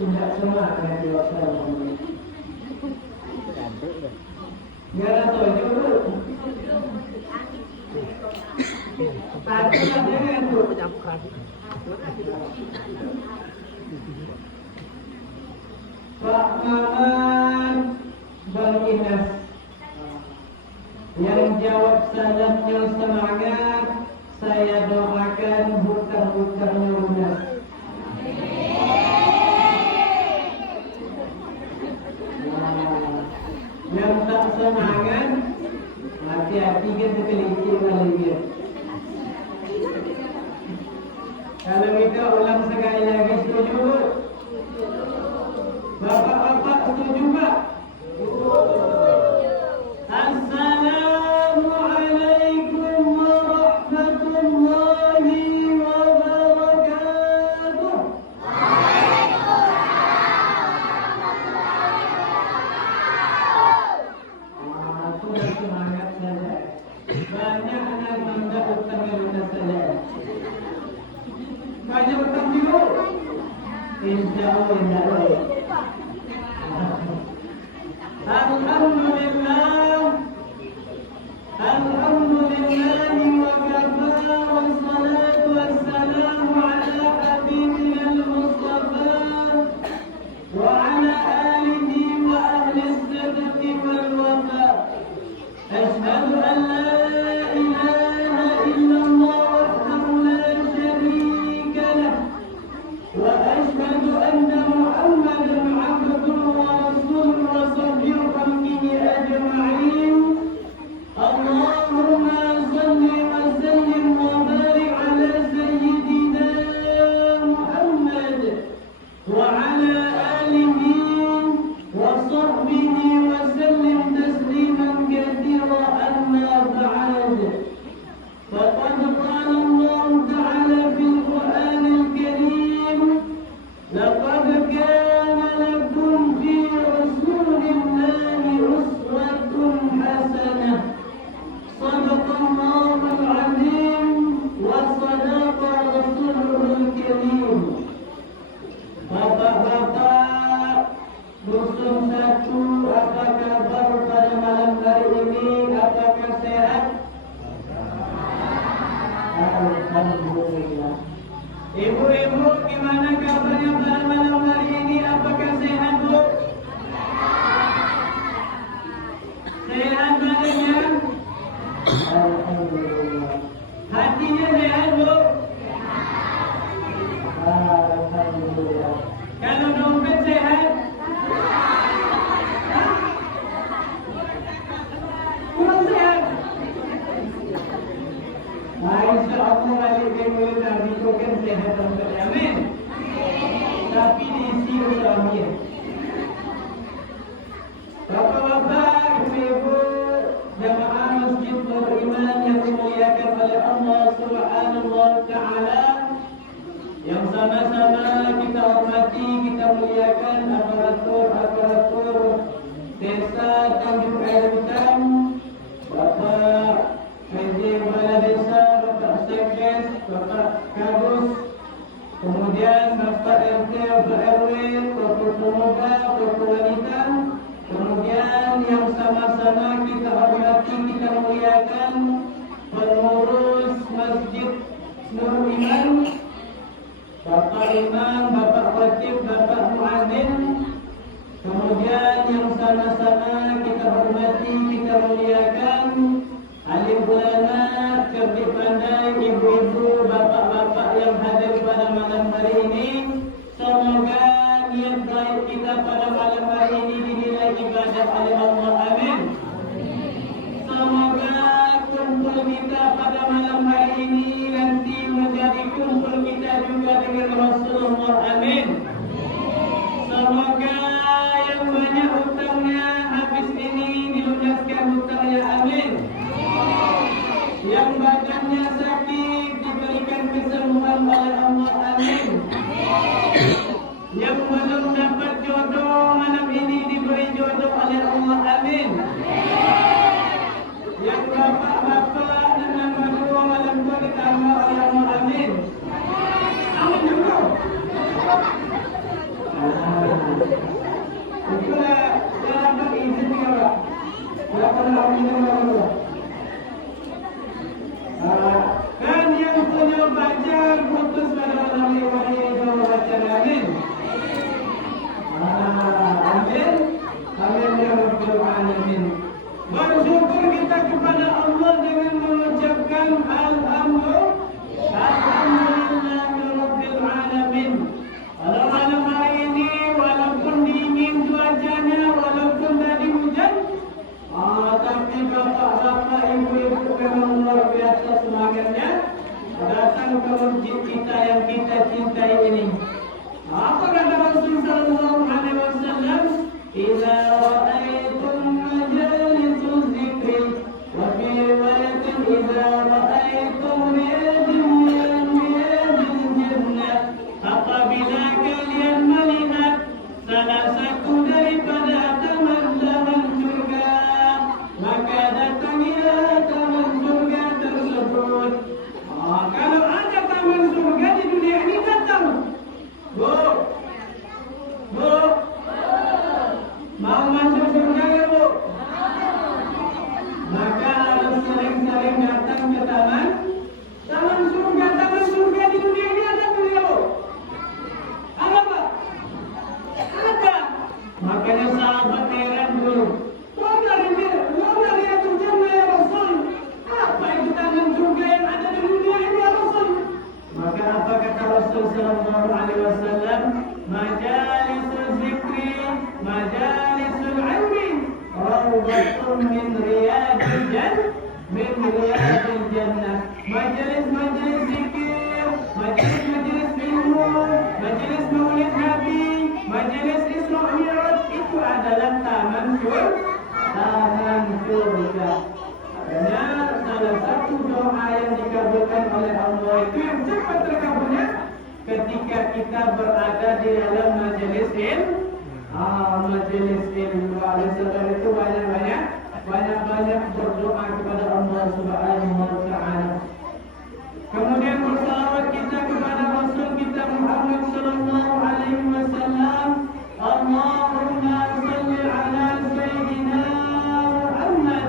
tidak semangat diwaksanakan. Biar tahu dulu. Satu lagi itu. Pak Maman Bang Inas yang jawab salatnya semangat, saya doakan hutang-hutangnya lunas. Yang tak semangat, hati-hati kita kelinci lagi. Kalau kita ulang sekali lagi, setuju? Bapak-bapak setuju tak? Assalamualaikum warahmatullahi wabarakatuh. Aku bersemangat saja. Banyak anak minta utang lunas saja. Banyak utang dulu. Insya Allah. Alhamdulillah wa kafa wassalatu wassalamu ala habibina al-Mustafa wa ala alihi wa ahli as-sidqi wal wafa. Ashhadu an la ilaha illallah wahdahu la sharika lah wa ashhadu anna Muhammadan abduhu wa rasuluhu wa sahbihi ajma'in. Allahumma salli wa sallim wa barik ala sayyidina Muhammad wa ala alihi wa sahbihi wa sallim tasliman katsira, amma ba'd. Faqad qala Allah ta'ala fil Qur'anil Karim, laqad kana lakum fi rasulillahi uswatun hasanah. Sadaqallahul azim wa sadaqa rasulul karim. Bapak-bapak Dusun Satu, apa kabar pada malam hari ini? Apakah sehat? Alhamdulillah. Ibu-ibu, gimana kabarnya pada malam hari ini? Apakah sehat, Bu? Sehat badannya? Alhamdulillah. Hatinya sehat, Bu? Alhamdulillah. Kalau dompet sehat? Kurang sehat? Insya Allah balik ke mulut Nabi itu kan sehat dompet. Amin. Tapi diisi oleh amin. Bapak-bapak, ibu-ibu, jamaah Masjid Nur Iman yang dimuliakan oleh Allah Subhanahu wa Ta'ala, yang sama-sama kita hormati, kita muliakan aparatur Desa Tanjung Air Hutan, Bapak PJ Kepala Desa, Bapak Sekdes, Bapak Kadus, kemudian Bapak RT, Bapak RW, Bapak Pemuda, Bapak Wanita, kemudian yang sama-sama kita hormati, kita muliakan pengurus Masjid Nur Iman, Bapak Imam, Bapak Khatib, Bapak Muadzin, kemudian yang sama-sama kita hormati, kita muliakan alim ulama, cerdik pandai, ibu-ibu, bapak-bapak yang hadir pada malam hari ini. Semoga niat baik kita pada malam hari ini dinilai ibadah oleh Allah. Amin. Semoga kumpul kita pada malam hari ini nanti menjadi kumpul kita juga dengan Rasulullah. Amin. Semoga yang banyak hutangnya habis ini dilunaskan hutangnya. Amin. Yang badannya sakit diberikan kesembuhan oleh Allah. Amin. Yang belum dapat jodoh malam ini diberi jodoh oleh Allah. Amin. Yang bapak-bapak dan nama-nama malam itu ditambah oleh Allah. Amin. Amin juga. kepada Allah dengan mengucapkan Alhamdulillahirabbil alamin. Pada malam hari ini walaupun dingin cuacanya, walaupun tadi hujan, tapi bapak-bapak, ibu-ibu memang luar biasa semangatnya datang ke masjid kita yang kita cintai ini. Apa kata Rasul sallallahu alaihi wasallam? Idza ra'aitum majalisul dzikri wa fi riwayatin idza ra'aitum riyadil jannah. Apabila kalian melihat salah satu daripada taman-taman surga, maka datangilah taman surga tersebut. Kalau ada taman surga di dunia ini, datang. Bu, mau masuk surga ya Bu? Maka harus sering-sering datang ke taman surga. Taman surga di dunia ini ada ya Bu? Ada Pak? Ada. Makanya sahabat heran dulu. Mana dia terjemah ya Rasul? Apa itu taman surga yang ada di dunia ini ya Rasul? Maka apa kata Rasul sallallahu alaihi wasallam? Majalisul zikri, majalisul ilmi, rawdatun min riyadil jannah. Majelis-majelis zikir, majelis-majelis ilmu, majelis maulid Nabi, majelis Isra Mi'raj itu adalah taman surga. Karena salah satu doa yang dikabulkan oleh Allah itu yang cepat terkabulnya ketika kita berada di dalam majelis ilmu. Oleh sebab itu banyak berdoa kepada Allah Subhanahu wa taala. Kemudian bersalawat kita kepada Rasul kita Muhammad sallallahu alaihi wasallam. Allahumma salli ala sayyidina Muhammad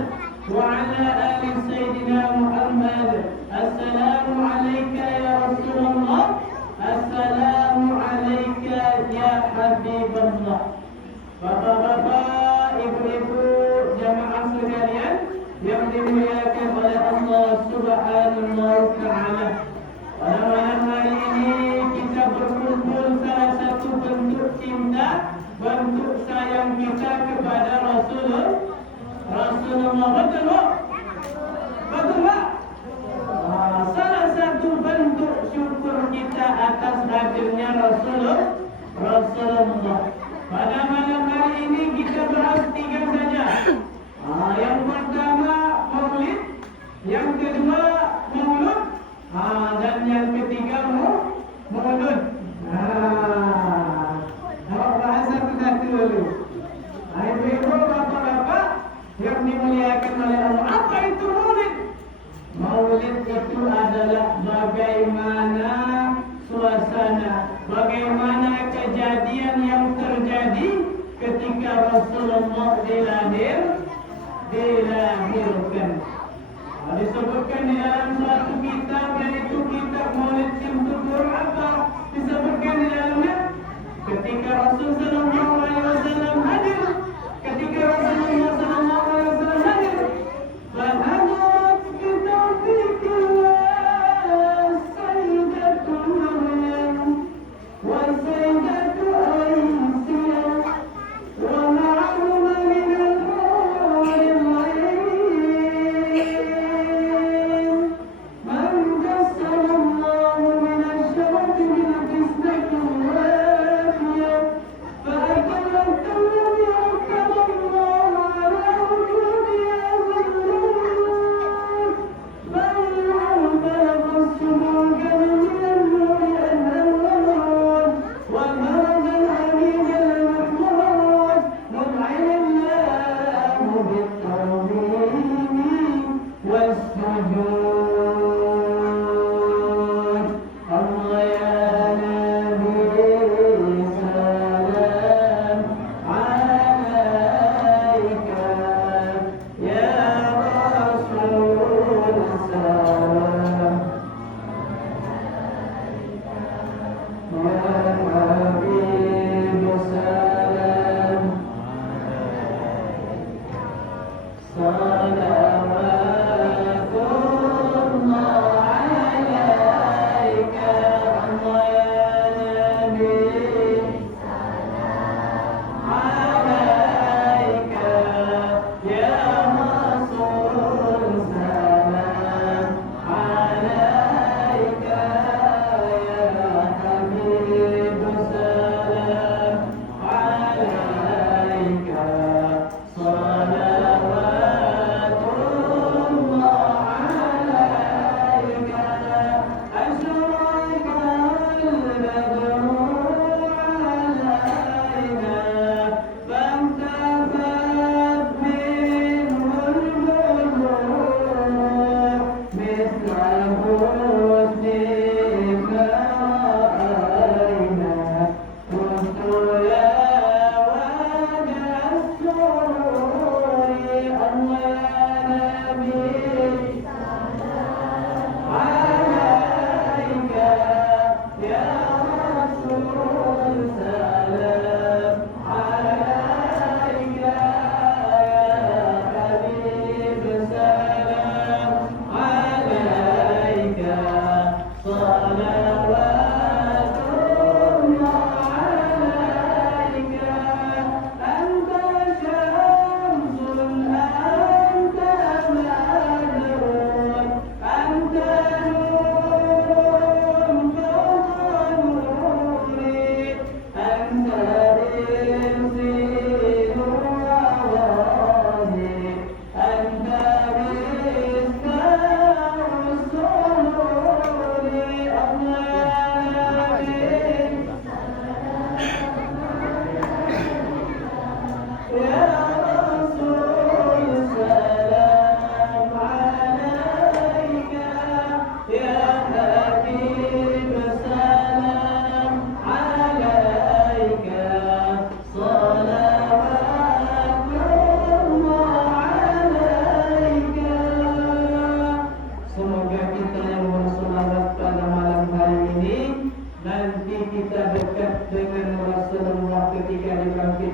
wa ala ali sayyidina Muhammad. Assalamu alayka ya Rasulullah. Assalamu alayka ya Habibullah. Bapak-bapak, ibu-ibu, jamaah sekalian yang dimuliakan oleh Allah Subhanahu wa taala. Pada malam hari ini kita berkumpul salah satu bentuk cinta, bentuk sayang kita kepada Rasulullah. Betul tak? Betul tak? Salah satu bentuk syukur kita atas hadirnya Rasulullah. Pada malam hari ini kita bahas 3 saja. Yang pertama maulid, yang kedua maulud, dan yang ketiga maulud. Bahas satu-satu dulu. Ibu-ibu, bapak-bapak yang dimuliakan oleh Allah, apa itu maulid? Maulid itu adalah bagaimana suasana, bagaimana kejadian yang terjadi ketika Rasulullah dilahirkan. Disebutkan di dalam suatu kitab, yaitu kitab Maulid Simtukur. Apa disebutkan di dalamnya? Ketika Rasulullah SAW hadir, ketika Rasulullah SAW hadir, berhadat kita fikirlah Sayyidatul Maryam wa Sayyidatul Aisyah wa ma'ahuma minal huril ain man jassalallahu minasy syarati bil qismati wafiyah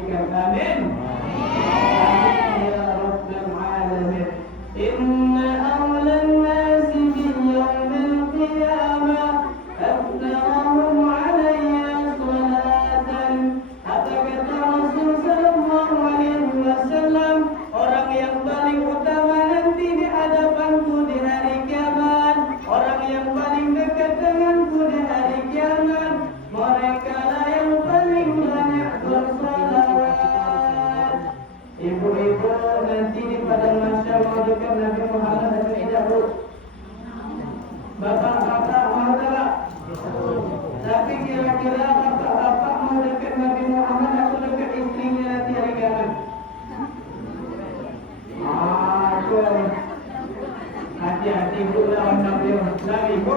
berikan. Amin. Amin ya rabbal alamin. Inna awlan nasi bi yaumil qiyamah atnahum alayya salatan. Apa kata Rasul sallallahu alaihi wasallam, orang yang paling utama nanti di hadapanku di hari kiamat, orang yang paling dekat denganku di hari kiamat, mereka lah yang paling banyak bersalawat. Ibu-ibu nanti di padang mahsyar mau dekat Nabi Muhammad atau tidak, Bu? Bapak-bapak mau tak? Tapi kira-kira bapak-bapak mau dekat Nabi Muhammad atau dekat istrinya nanti hari kiamat? Aku hati-hati Bu lawan Nabi lagi, Bu.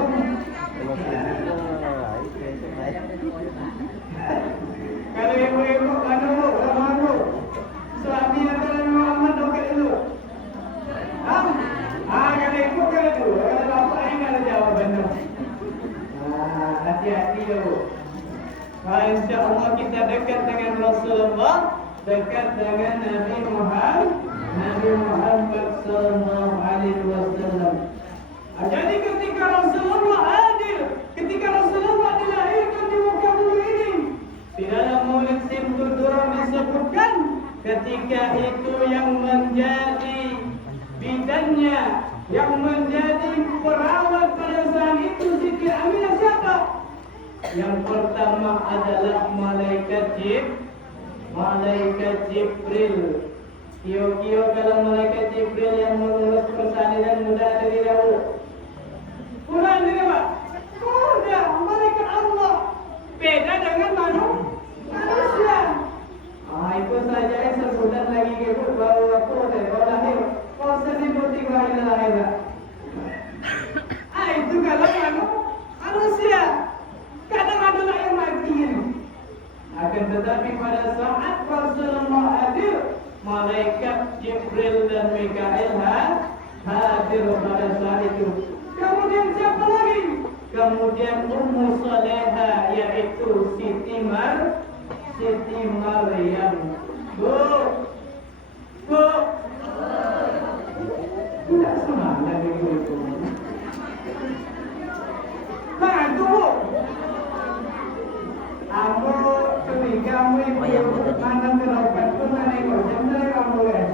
Kalau ibu-ibu mana Bu? Lawan Bu. Suami atau Nabi Muhammad dekat dulu. Kalau ibu kalau dulu. Kalau bapak ini ada jawaban tu. Hati-hati ya Bu. InsyaAllah kita dekat dengan Rasulullah, dekat dengan Nabi Muhammad sallallahu alaihi wasallam. Jadi ketika Rasulullah hadir, ketika Rasulullah dilahirkan di muka bumi ini, di dalam Maulid Simtul Durang disebutkan ketika itu yang menjadi bidannya, yang menjadi perawat pada saat itu Siti Aminah siapa? Yang pertama adalah Malaikat Jibril. Kio-kio kalau Malaikat Jibril yang mengurus persalinan muda ada di dahulu. Kurang ini Pak? Sudah, Malaikat Allah. Beda dengan manusia. Itu saja sebutan lagi ibu baru aku baru lahir. Kau sedih putih lahir lahir. Itu kalau manusia. Kadang adalah yang mati ini. Akan tetapi pada saat Rasulullah hadir, Malaikat Jibril dan Mikail hadir pada saat itu. Kemudian siapa lagi? Kemudian Ummu Salehah, yaitu Siti Maryam. Bu. Tidak semangat begitu. Nah, Bu. Aku ketika kamu ibu mantan terobat pun mana ikut jam kamu kan?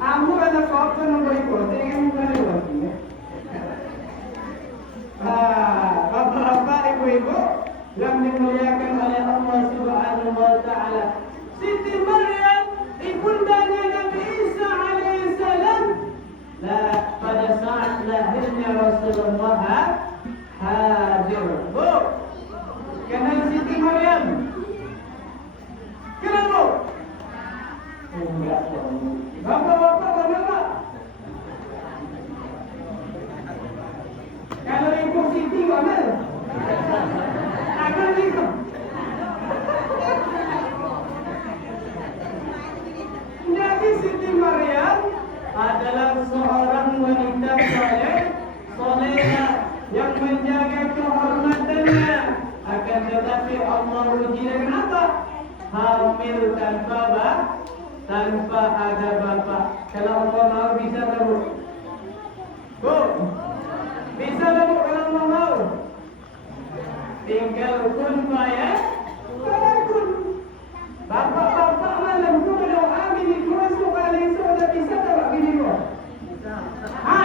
Kamu ada kopi nombor ikut, jadi kamu mana ikut? Bapak-bapak, ibu-ibu yang dimuliakan oleh Allah Subhanahu Wa Taala, Siti Maryam, ibundanya Nabi Isa alaihissalam, pada saat lahirnya Rasulullah hadir. Bu, kenal Siti Maryam? Kenal Bu? Enggak. Bapak-bapak bagaimana? Kalau ibu Siti mana? Akan ikut. Jadi Siti Maryam adalah seorang wanita solehah yang menjaga kehormatannya. Akan tetapi Allah uji dengan apa? Hamil tanpa ada bapa. Kalau Allah mau bisa tak Bu? Bu, bisa tak Bu kalau Allah mau? Tinggal kun fayakun. Bapak-bapak malam tu berdoa bini ku masuk balik sudah bisa tak bini ku?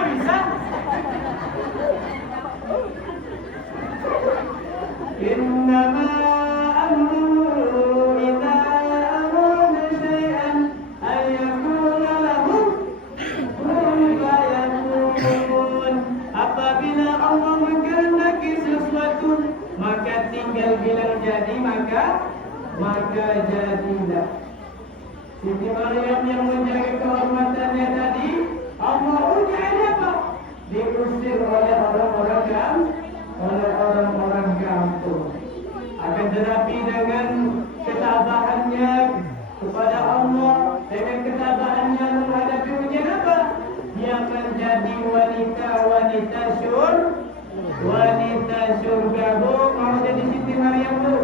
Bisa. Innama amruhu idza arada syai'an ay yaqula lahu kun fayakun. Apabila Allah menghendaki sesuatu, maka tinggal bilang jadi, maka jadilah. Siti Maryam yang menjaga kehormatannya tadi, Allah uji apa? Diusir oleh orang-orang kampung. Akan tetapi dengan ketabahannya kepada Allah, dengan ketabahannya menghadapi ujian apa? Dia menjadi wanita surga. Bu, mau jadi Siti Maryam Bu?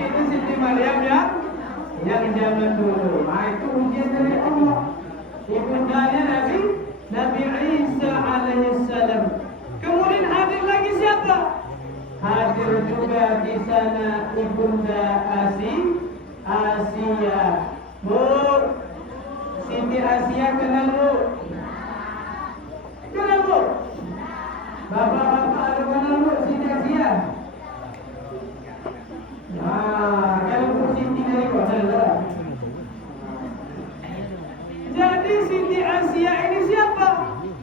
Berarti itu Siti Maryam yang zaman dulu. Nah, itu ujian dari Allah. Ibundanya Nabi Isa alaihissalam. Kemudian hadir lagi siapa? Hadir juga di sana Ibunda Asia. Bu, Siti Asia kenal bu? Kenal bu? Bapak-bapak ada kenal bu Siti Asia? Nah, kalau bu Siti dari mana? Jadi Siti Asia ini siapa?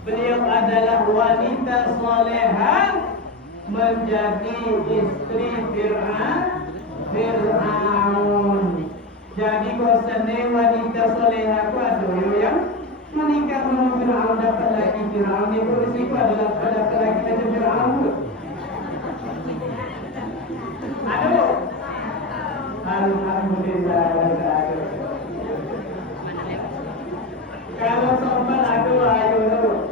Beliau adalah wanita salehah menjadi istri Fir'aun. Jadi kosane wanita salehah ku ada yang menikah dengan Fir'aun dapat lagi Fir'aun itu risiko adalah dapat lagi dari Fir'aun. Aduh. Alhamdulillah. Kalau sobat aduh ayo.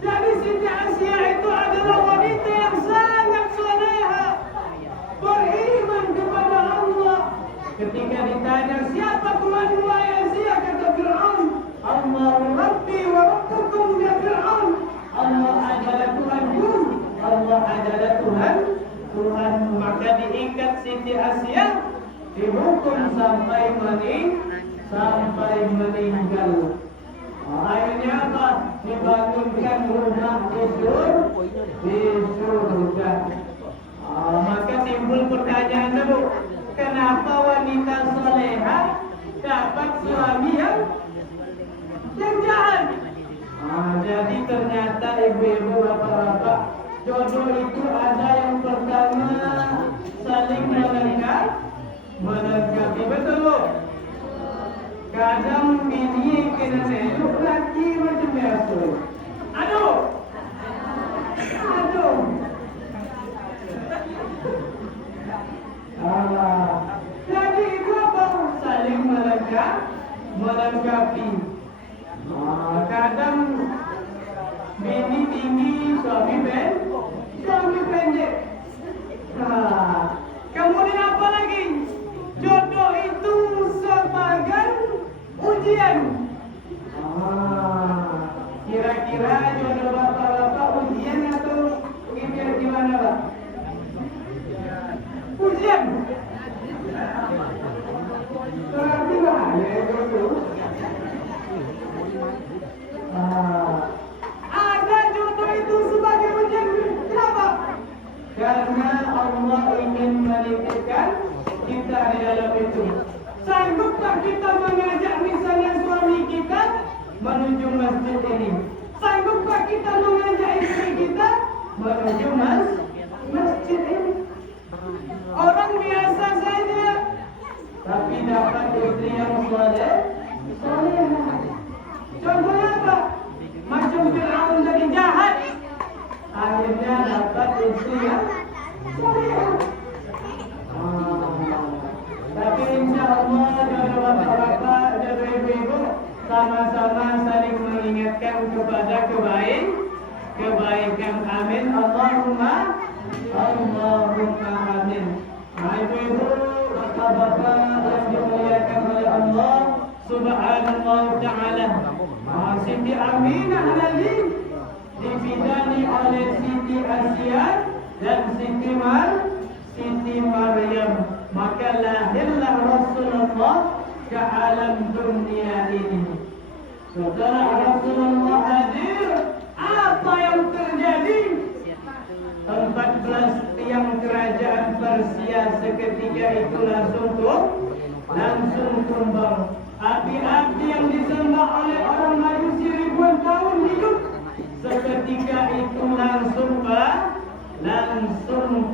Jadi Siti Asia itu adalah wanita yang sangat salehah, beriman kepada Allah. Ketika ditanya siapa Tuhanmu wahai Asia, kata Fir'aun, Allahu Rabbi wa Rabbukum ya Fir'aun. Allah adalah Tuhanku, Allah adalah Tuhan. Maka diikat Siti Asia, dihukum sampai meninggal. Akhirnya apa? Dibangunkan rumah di surga. Maka timbul pertanyaan dulu, kenapa wanita salehah dapat suami yang jahat? Jadi ternyata ibu-ibu, bapak-bapak, jodoh itu ada yang pertama saling melengkapi, betul bu? Kadang bini kena seluk laki macam biasa. Aduh. Jadi itu apa? Saling melengkapi. Kadang bini tinggi, suami pendek. Kemudian apa lagi? Jodoh itu sebagai ujian. Kira-kira jodoh bapak-bapak ujian atau gimana pak? Ujian. Berarti bahaya jodoh. Ada jodoh itu sebagai ujian. Kenapa? Karena Allah ingin menitipkan kita di dalam itu. Sanggupkah kita mengajak misalnya suami kita menuju masjid ini? Sanggupkah kita mengajak istri kita menuju masjid ini? Orang biasa saja, tapi dapat istri yang saleh. Contohnya apa? Macam Fir'aun jadi jahat, akhirnya dapat istri yang saleh. Tapi insya Allah jodoh bapak-bapak, jodoh ibu-ibu sama-sama saling mengingatkan kepada kebaikan. Amin. Allahumma amin. Ibu-ibu, bapak-bapak yang dimuliakan oleh Allah Subhanallah Ta'ala. Siti Aminah lagi dibidani oleh Siti Asia dan Siti Maryam. Maka lahirlah Rasulullah ke alam dunia ini. Setelah Rasulullah hadir, apa yang terjadi? 14 tiang kerajaan Persia seketika itu langsung tumbang. Api-api yang disembah oleh orang Majusi ribuan tahun hidup, seketika itu langsung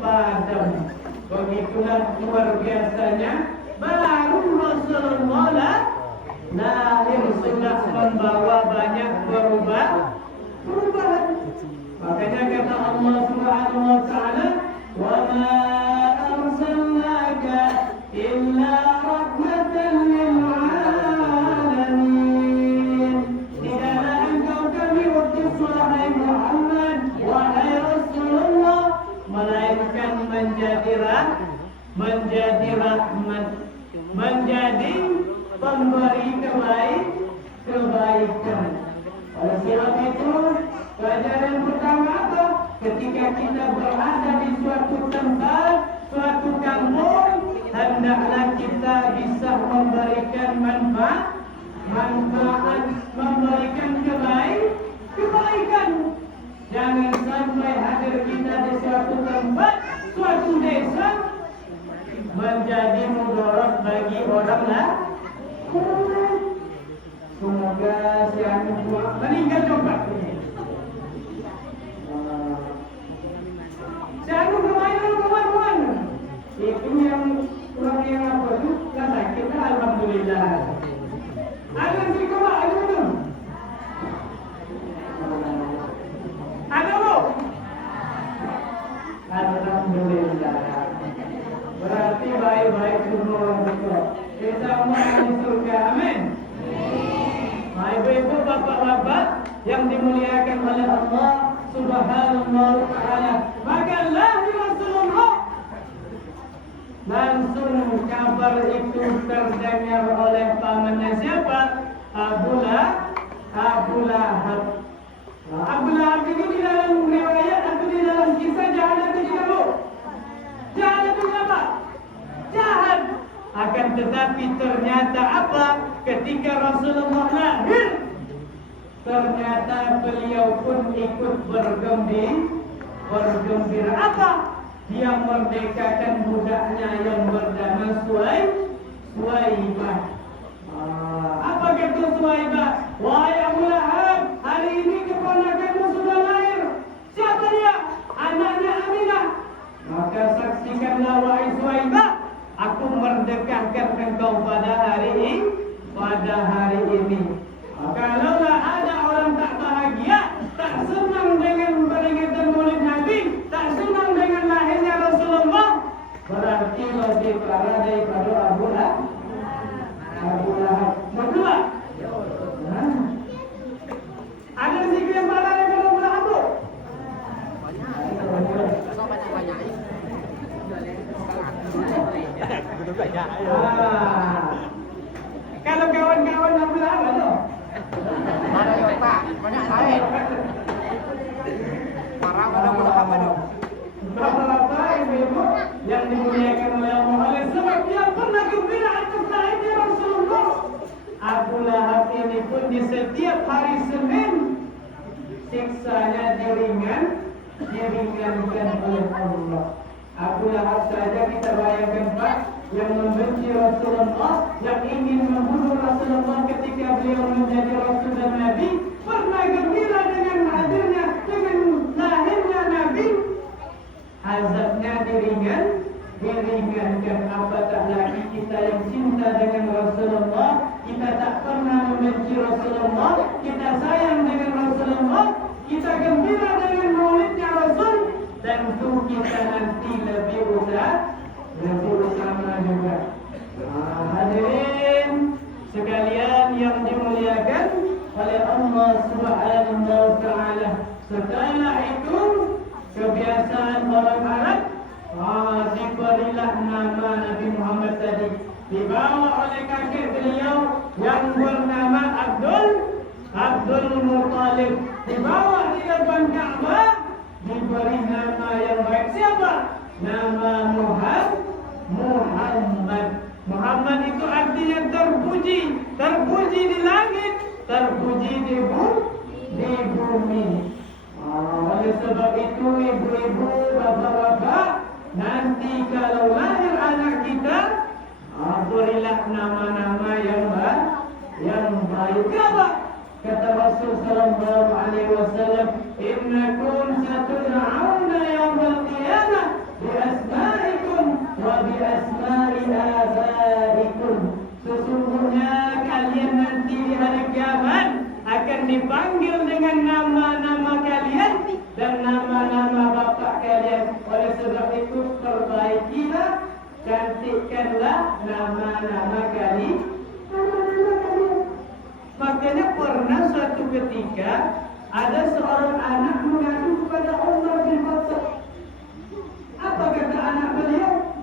padam. Begitulah luar biasanya. Baru Rasulullah lahir sudah membawa banyak perubahan. Makanya kata Allah Subhanahu wa Ta'ala, "Wa ma arsalnaka illa rahmatan lil alamin." Tidaklah engkau kami utus wahai Muhammad, wahai Rasulullah, melainkan menjadi menjadi rahmat, menjadi pemberi kebaikan. Oleh sebab itu, pelajaran pertama apa? Ketika kita berada di suatu tempat, suatu kampung, hendaklah kita bisa memberikan manfaat, memberikan kebaikan. Jangan sampai hadir kita di suatu tempat, suatu desa, menjadi mudarat bagi orang lain. Semoga si anu meninggal coba. Si anu kemarin. Itu yang orang yang apa tu? Kan sakit kan, alhamdulillah. Ada si koma, ada tu. Ada bu? Alhamdulillah. Berarti baik-baik semua orang tua. Kita semua di surga, amin. Ibu-ibu, bapak-bapak yang dimuliakan oleh Allah Subhanahu wa Ta'ala, maka lahir Rasulullah. Langsung kabar itu terdengar oleh pamannya siapa? Abu Lahab. Abu Lahab ini di dalam riwayat atau di dalam kisah jahat atau tidak bu? Jahat itu apa? Jahat. Akan tetapi ternyata apa? Ketika Rasulullah lahir, ternyata beliau pun ikut bergembira. Apa? Dia merdekakan budaknya yang bernama Suwaibah. Apa kata Suwaibah? Wahai Abu Lahab, hari ini keponakanmu sudah lahir. Siapa dia? Anaknya Aminah. Maka saksikanlah wahai Suwaibah, aku merdekakan engkau pada hari ini. Kalaulah ada orang tak bahagia, tak senang dengan peringatan Maulid Nabi, tak senang dengan lahirnya Rasulullah, berarti lebih parah daripada Abu Lahab. Betul? Ada sikit yang parah daripada Abu Lahab tu? Kalau kawan-kawan Abu Lahab tu? Ada yang tak, banyak lain. Parah pada Abu Lahab tu. Bapak-bapak, ibu-ibu yang dimuliakan oleh Allah, sebab dia pernah gembira atas lahirnya Rasulullah. Abu Lahab ini pun di setiap hari Senin siksanya diringankan oleh Allah. Abu Lahab saja kita bayangkan Pak, yang membenci Rasulullah, yang ingin membunuh Rasulullah ketika beliau menjadi Rasul dan Nabi, pernah gembira dengan hadirnya, dengan lahirnya Nabi. Azabnya diringankan. Apatah lagi kita yang cinta dengan Rasulullah, kita tak pernah membenci Rasulullah, kita sayang dengan Rasulullah, kita gembira dengan maulidnya Rasul, tentu kita nanti lebih bersama juga. Hadirin sekalian yang dimuliakan oleh Allah Subhanahu wa Ta'ala. Setelah itu kebiasaan orang Arab, diberilah nama Nabi Muhammad tadi, dibawa oleh kakek beliau yang bernama Abdul Muttalib, dibawa di depan Ka'bah, diberi nama yang baik. Siapa? Nama Muhammad itu artinya terpuji di langit, terpuji di bumi. Oleh sebab itu, ibu-ibu, bapak-bapak, nanti kalau lahir anak kita, berilah nama-nama yang baik. Kenapa? Kata Rasul sallallahu alaihi wasallam, "Innakum satud'auna yaumil qiyamah bi asma'ikum wa bi asma'i abaikum." Sesungguhnya kalian nanti di hari kiamat akan dipanggil dengan nama-nama kalian dan nama-nama bapak kalian. Oleh sebab itu, perbaikilah, cantikkanlah nama-nama kalian. Makanya pernah suatu ketika ada seorang anak mengadu kepada Umar bin Khattab. Apa kata anak beliau?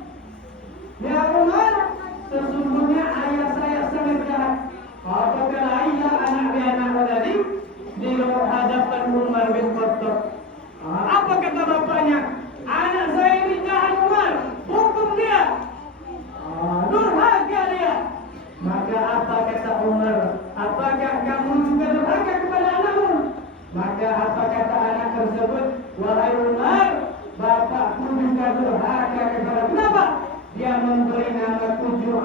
memberi nama jual.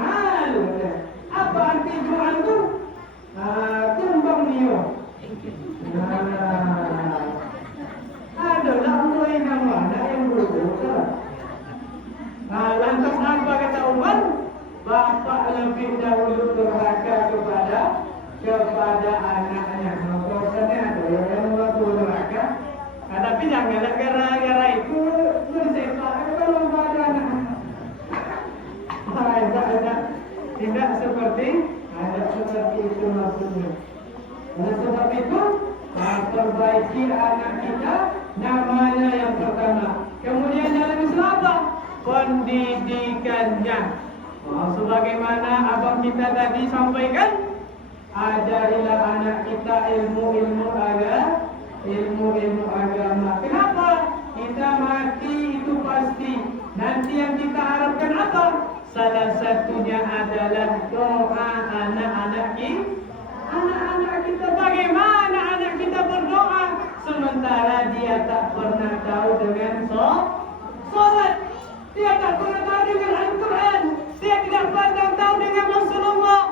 Apa arti jual itu? Tumbang dia. Adalah memberi nama anak yang berdosa. Lantas apa kata Umar? Bapak lebih dahulu durhaka kepada anaknya. Maksudnya ada yang waktu durhaka. Tapi jangan gara-gara itu bersepak kalau pada anak. Tidak seperti itu maksudnya. Oleh sebab itu, perbaiki anak kita namanya yang pertama. Kemudian dalam Islam apa? Pendidikannya. Sebagaimana abang kita tadi sampaikan, ajarilah anak kita ilmu agama. Kenapa? Kita mati itu pasti. Nanti yang kita harapkan apa? Salah satunya adalah doa anak-anak kita. Bagaimana anak kita berdoa sementara dia tak pernah tahu dengan sholat, dia tak pernah tahu dengan Al-Quran, dia tidak pernah tahu dengan Rasulullah.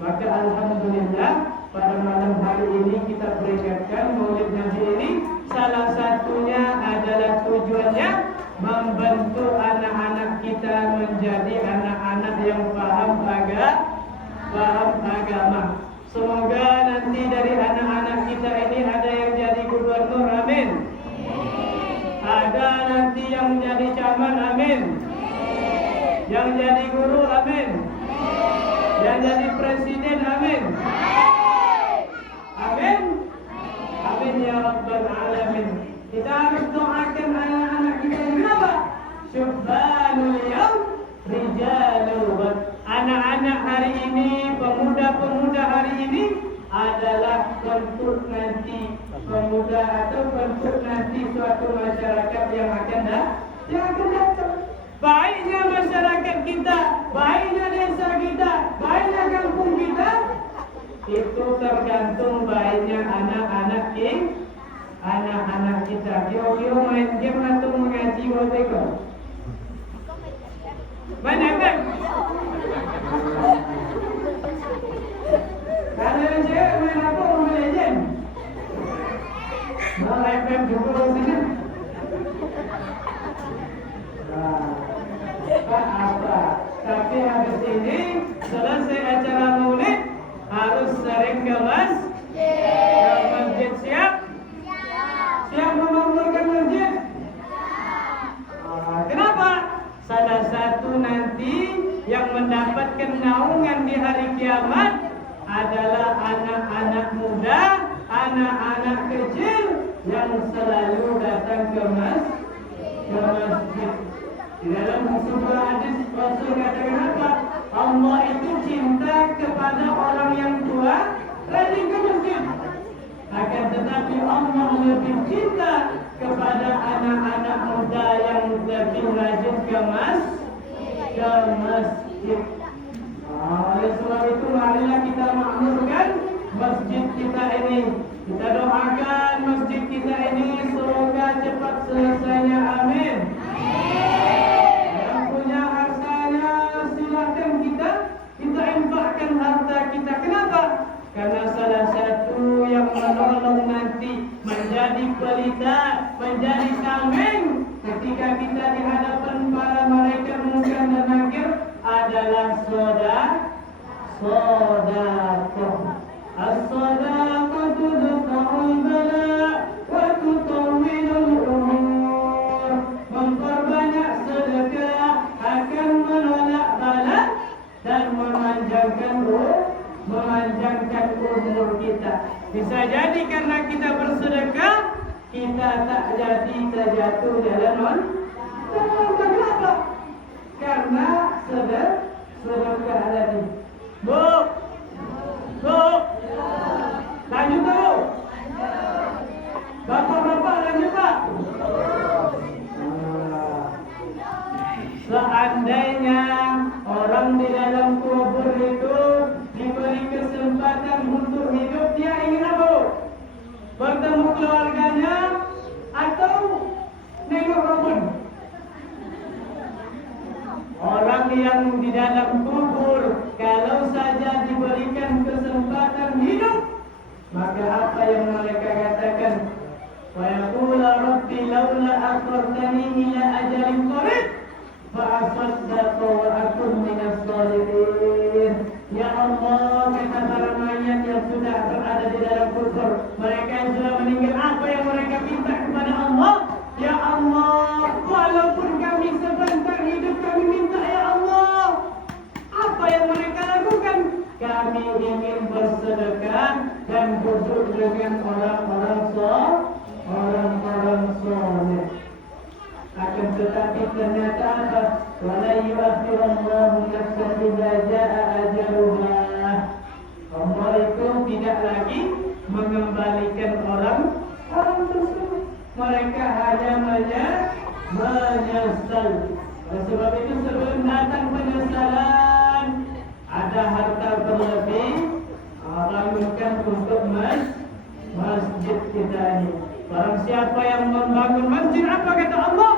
Maka alhamdulillah pada malam hari ini kita berikan Maulid Nabi ini, salah satunya adalah tujuannya membentuk anak-anak kita menjadi anak-anak yang paham agama. Semoga nanti dari anak-anak kita ini ada yang jadi gubernur, amin. Ada nanti yang jadi camat, amin. Yang jadi guru, amin. Yang jadi presiden, amin. Amin. Amin ya rabbal alamin. Kita harus doakan anak-anak kita ini apa? Syubbanul yaum rijalul. Anak-anak hari ini, pemuda-pemuda hari ini adalah bentuk nanti pemuda atau bentuk nanti suatu masyarakat yang akan datang. Baiknya masyarakat kita, baiknya desa kita, baiknya kampung kita, itu tergantung baiknya anak-anak kita. Yo main game atau mengaji waktu itu. Mana kan? Kalau yang cewek main apa? Mobile Legend. Malah FM juga sini. Apa? Tapi habis ini selesai acara Maulid harus sering ke masjid. Siap? Siap memakmurkan masjid? Kenapa? Salah satu nanti yang mendapatkan naungan di hari kiamat adalah anak-anak muda, anak-anak kecil yang selalu datang ke masjid. Di dalam sebuah hadis Rasul katakan apa? Allah itu cinta kepada orang yang tua rajin ke masjid. Akan tetapi Allah lebih cinta kepada anak-anak muda yang lebih rajin ke masjid. Oleh sebab itu marilah kita makmurkan masjid kita ini. Kita doakan masjid kita ini semoga cepat selesainya, amin. Yang punya hartanya silakan kita infakkan harta kita. Kenapa? Karena salah satu yang menolong nanti menjadi pelita, menjadi tameng ketika kita di hadapan para malaikat munkar dan nakir adalah sedekah. As-sadaqatu tudfa'ul bala wa tutawwilul umur. Memperbanyak sedekah akan menolak bala dan memanjangkan umur kita. Bisa jadi karena kita bersedekah, kita tak jadi terjatuh dalam kenapa? Karena sedekah tadi. Bu, lanjut dulu. Bapak-bapak lanjut Pak. Seandainya orang di dalam kubur itu diberi kesempatan untuk hidup, dia ingin apa? Bertemu keluarganya atau nengok rukun? Orang orang yang di dalam kubur kalau saja diberikan kesempatan hidup, maka apa yang mereka katakan? Wa yaqulu rabbi laula akhartani ila ajalin qarib fa asaddaqa wa akun minas shalihin. Ya Allah, kata para mayat yang sudah berada di dalam kubur, mereka yang sudah meninggal, apa yang mereka minta kepada Allah? Ya Allah, walaupun kami sebentar hidup, kami minta ya Allah. Apa yang mereka lakukan? Kami ingin bersedekah dan duduk dengan orang-orang soleh. Akan tetapi ternyata apa? Wala yu'akhirullahu nafsan idza jaa ajaluha. Allah itu tidak lagi mengembalikan orang tersebut. Mereka hanya menyesal. Oleh sebab itu sebelum datang penyesalan, ada harta berlebih, bangunkan untuk masjid kita ini. Barang siapa yang membangun masjid, apa kata Allah?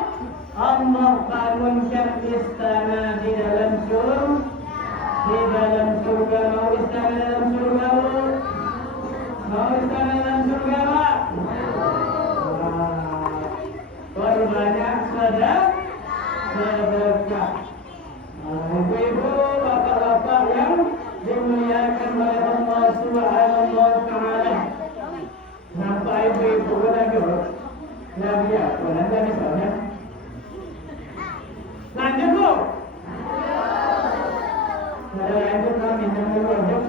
Allah bangunkan istana di dalam surga. Mau istana dalam surga? Mau istana dalam surga? Berbanyak sedekah. Ibu-ibu, bapak-bapak yang dimuliakan oleh Allah Subhanahu wa Ta'ala. Nampak ibu-ibu lagi? Lagi apa? Nanti misalnya. Lanjut bu. Ada lanjut kami jangan lanjut.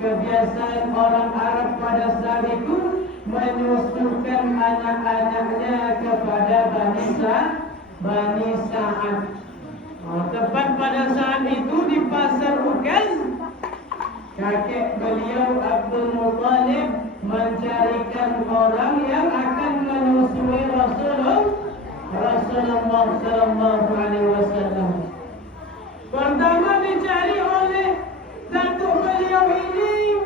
Kebiasaan orang Arab pada saat itu menyusukan anak-anaknya kepada Bani Sa'ad. Tepat pada saat itu di pasar Ukaz, kakek beliau Abdul Muttalib mencarikan orang yang akan menyusui Rasulullah sallallahu alaihi wasallam. Pertama dicari oleh datuk beliau ini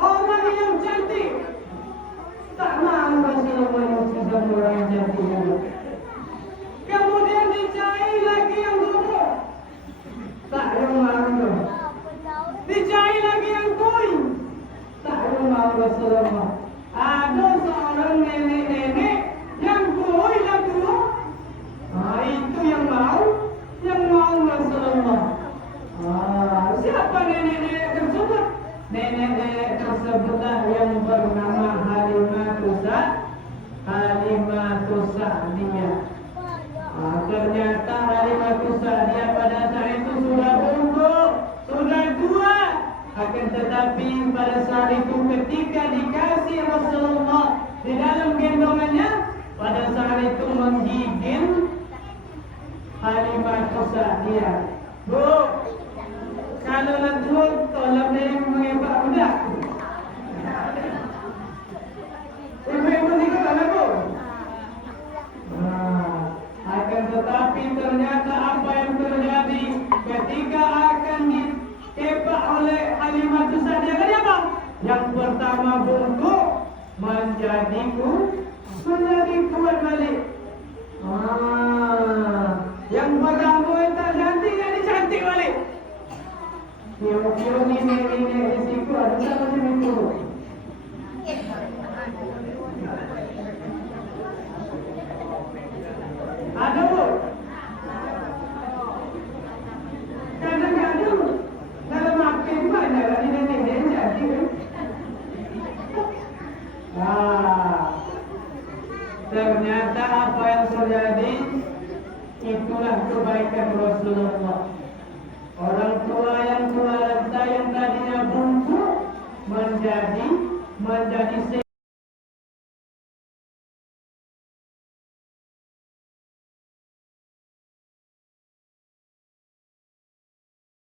orang yang cantik. Tak mahu Rasulullah menyusui orang yang cantik. Kemudian dicari lagi yang buruk. Tak mahu. Dicari lagi yang koi. Tak mahu Rasulullah. Ada seorang nenek-nenek yang koi lagi. Itu yang mau Rasulullah. Siapa nenek-nenek tersebut? Nenek-nenek tersebutlah yang bernama Halimatus Sa'diyah. Ternyata Halimatus Sa'diyah pada saat itu sudah bungkuk, sudah tua. Akan tetapi pada saat itu ketika dikasih Rasulullah di dalam gendongannya, pada saat itu menggigil Halimah Sa'diyah. Bu, kalau lanjut tolong dari mengebak budak. Ibu-ibu ikut tak Bu? Akan tetapi ternyata apa yang terjadi ketika akan dikepak oleh Halimah Sa'diyah tadi apa? Yang pertama bungkuk menjadi kuat balik. Yang pertama tak cantik jadi cantik balik. Kira-kira ni risiko ada tak macam itu? Ada Bu? Kadang-kadang kalau makin banyak lagi nenek jadi ternyata apa yang terjadi itulah kebaikan Rasulullah. Orang tua yang tua yang tadinya bungkuk menjadi